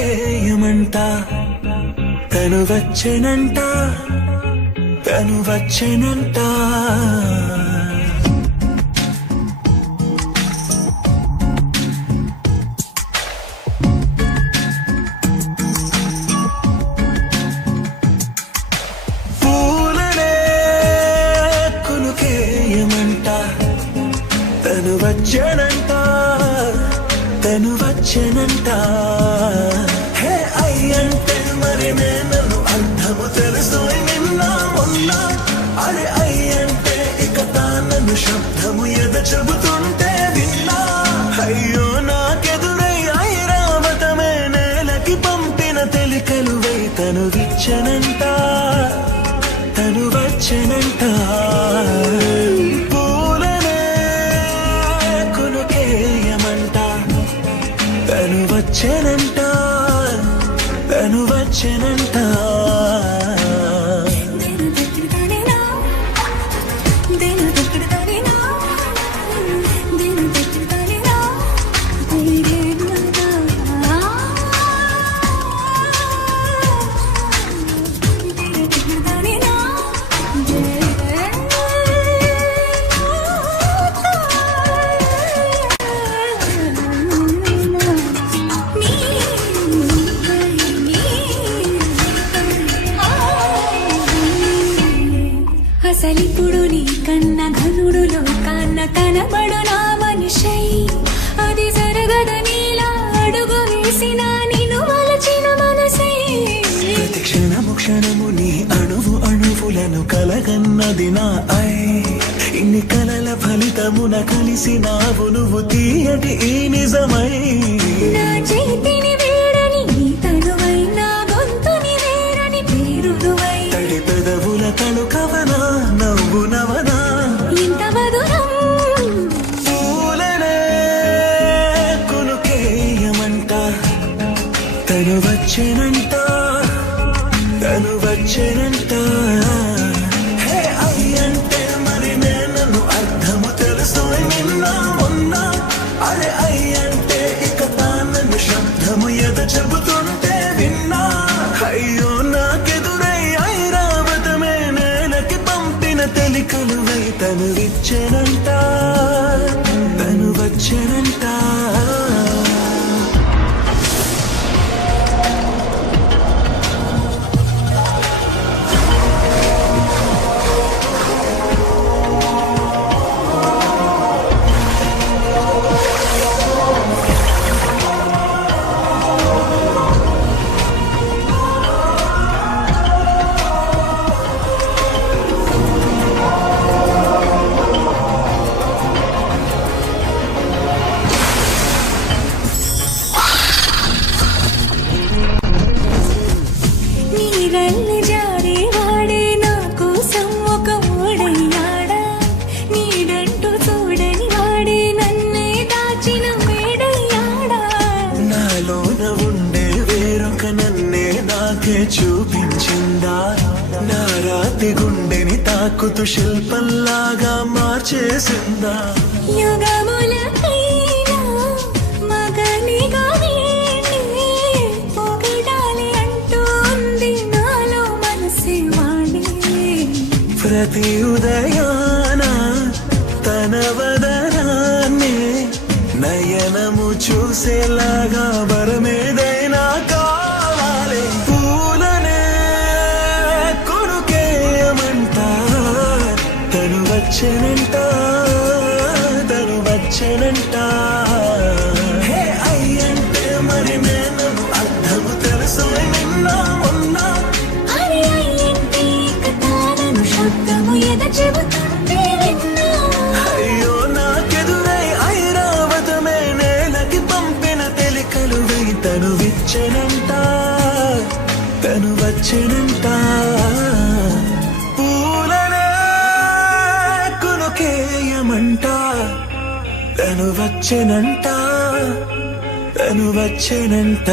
కొనుకేయమంట తను వచ్చెనంట తను వచ్చెనంట పూలనే కొనుకేయమంట తను వచ్చెనంట తను వచ్చెనంట హే అయ్యంటే మరి నేను అర్థము తెలుసు నిన్న మొన్న అరే అయ్యంటే ఇక తానను శబ్దము ఎద చెబుతుంటే విన్నా అయ్యో నాకెదురై ఐరావతమే నేలకి పంపిన తెలికలువై తను విచ్చనంట తను వచ్చెనంట తను వచ్చెనంట తను వచ్చెనంట అసలిప్పుడు నీ కన్న ఘనుడులో కాన్న కనబడు నా మనిషై అది జరగదనిలా అడుగు వేసిన నిన్ను వలచిన మనసై ప్రతి క్షణము క్షణము నీ అణువు అణువులను కలగన్నది నా ఐ ఇన్ని కలల ఫలితమున కలిసినావు నువ్వు తీయటి ఈ నిజమై నా చేతిని వేడని నీ తనువై నా గొంతుని వేరని పేరుదువై తడి పెదవుల తణుకవనా నవ్వు నవనా ఇంత మధురం పూలనే కొనుకేయమంట తను వచ్చెనంట తను వచ్చెనంట హే అయ్యంటే మరి నేను అర్థము తెలుసు నిన్న మొన్న అరే అయ్యంటే ఇక తానను శబ్దము ఎద చెబుతుంటే విన్నా అయ్యో నాకెదురై ఐరావతమే నేలకి పంపిన తెలికలువై తను విచ్చెనంట తను వచ్చెనంట నీరల్లి జారే వాడే నా కోసం ఒక ఓడయ్యాడా నీడంటూ చూడని వాడే నన్నే దాచిన మేడయ్యాడా నాలోన ఉండే వేరొక నన్నే నాకే చూపించిందా నా రాతి గుండెని తాకుతూ శిల్పంలాగా మార్చేసిందా యుగములకైనా మగనిగా వీణ్ణి పొగడాలి అంటూ ఉంది నాలో మనసే వాడే ప్రతి ఉదయాన తన వదనాన్ని నయనము చూసేలాగా వరమేదైనా కావాలి పూలనే కొనుకేయమంట తను వచ్చెనంట తను వచ్చెనంట హే అయ్యంటే మరి నేను అర్థము తెలుసు నిన్న మొన్న అరే అయ్యంటే ఇక తానను శబ్దము ఎద చెబుతుంటే విన్నా అయ్యో నాకెదురై ఐరావతమే నేలకి పంపిన తెలికలువై తను విచ్చెనంట తను వచ్చెనంట పూలనే కొనుకేయమంట తను వచ్చెనంట తను వచ్చెనంట